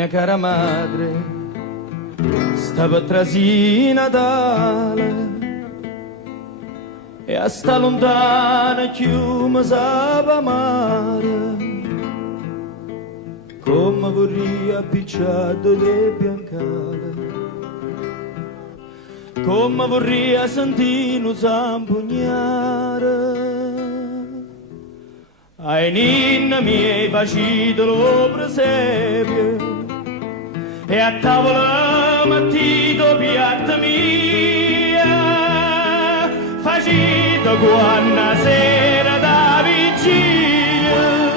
Mia cara madre, stava trasì Natale e a sta lontana chiuma sapa mare, come vorrei appicciato le biancale, come vorrei sentire s'ampugnare. Ai ninni miei facito lo presepio e a tavola mettito piatta mia, facito quando sera da vigilia,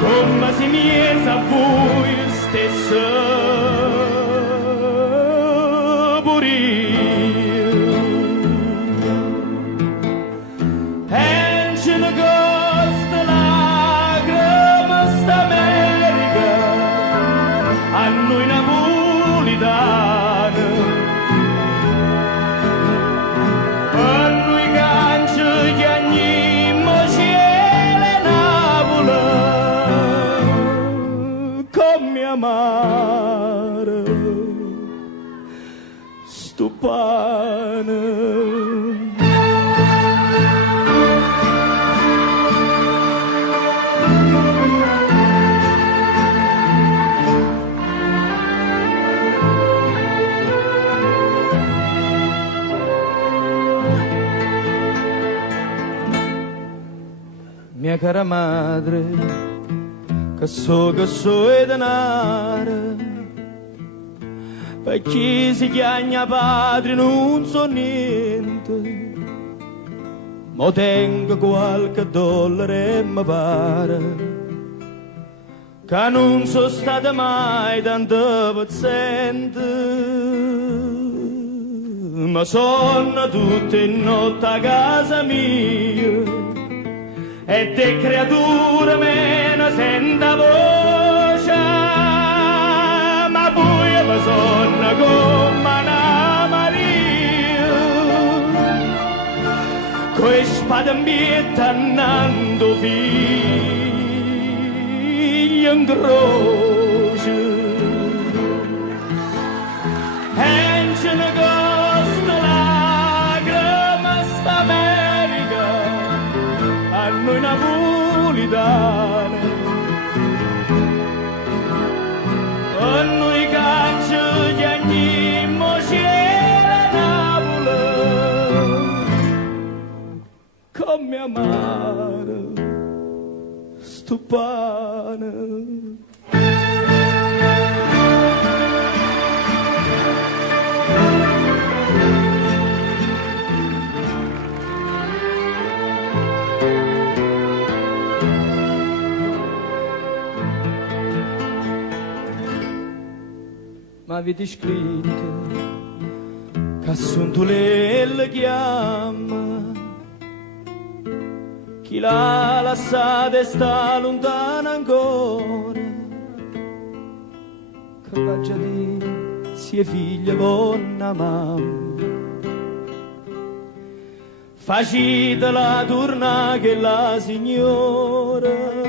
come se mi sa voi stesso pure io. E ce ne costa lacrime st'America a noi napolitani, a noi canci che andiamo cielo Napoli, come amare sto pane. Mia cara madre, che so e denaro, per chi si chiama padre non so niente, ma tengo qualche dollaro e mi pare, che non sono stata mai tanto paziente, ma sono tutte notte a casa mia, e te creature me ne senta voce, ma poi mi sono come una Maria, coi spade in bietta annando figli in croce, e ce ne costa lacrime st'America a noi napolitani, a noi canci che andiamo cielo Napoli, come amare sto pane. Ma avete scritto che sono tu le chiama, chi l'ha lasciata e sta lontana ancora, che va già dire sia figlia con una mamma, facitela torna che la signora.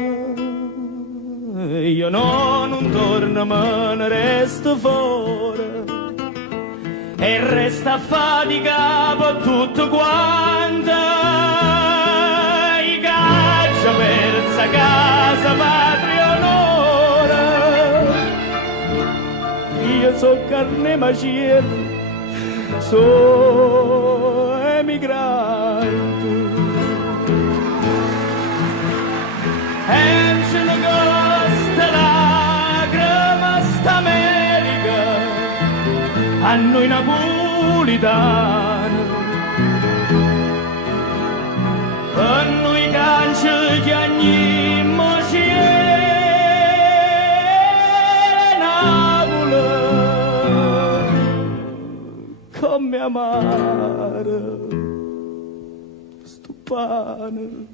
Io non torno ma ne resto fuori e resta a fatica per tutto quanto, i caccia persa casa patria onore, io so carne maciera, so emigrante, e ce ne a noi napolitani, a noi canci che andiamo cielo Napoli, come amare sto pane.